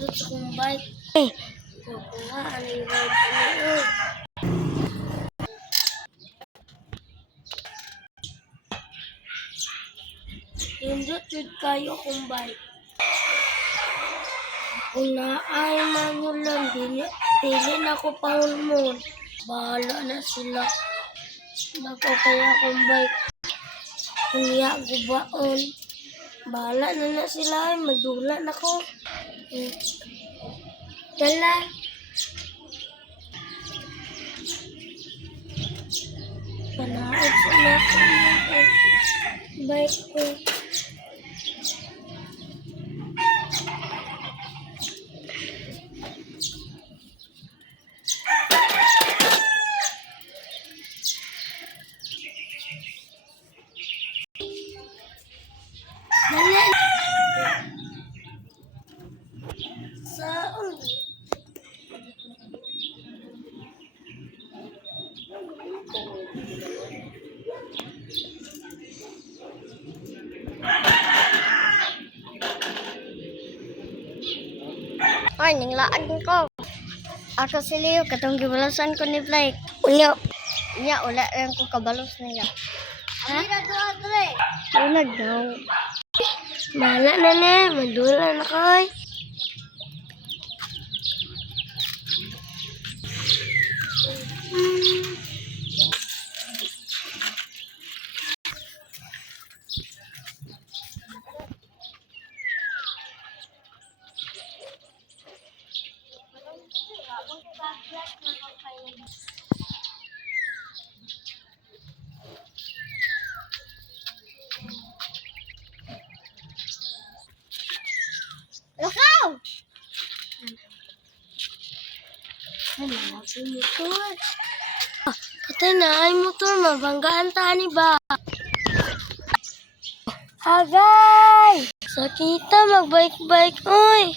Nindot sa kong bike. Kukuha, ano yung ride ko niyo? Nindot yun kayo kong bike. Kung naay manulan, dili na ko pahulmon. Bahala na sila. Bako kaya kong bike. Kunya gubaon. Bahala na sila. Madula na ko. Dala. Panaod sa natin. Bike ko. Dala. Saan? Ay, ninglaan ko. Ako si Leo, katong gibalasan ko ni Blake. Unya, ula rin ko kabalos niya. Ha? Unag daw. Bahala na na. Madula na ko. Lakaw! Ano na po motor? Katay na ay motor. Mabanggaan tani ba? Agay! Sakita, magbike-bike, oy!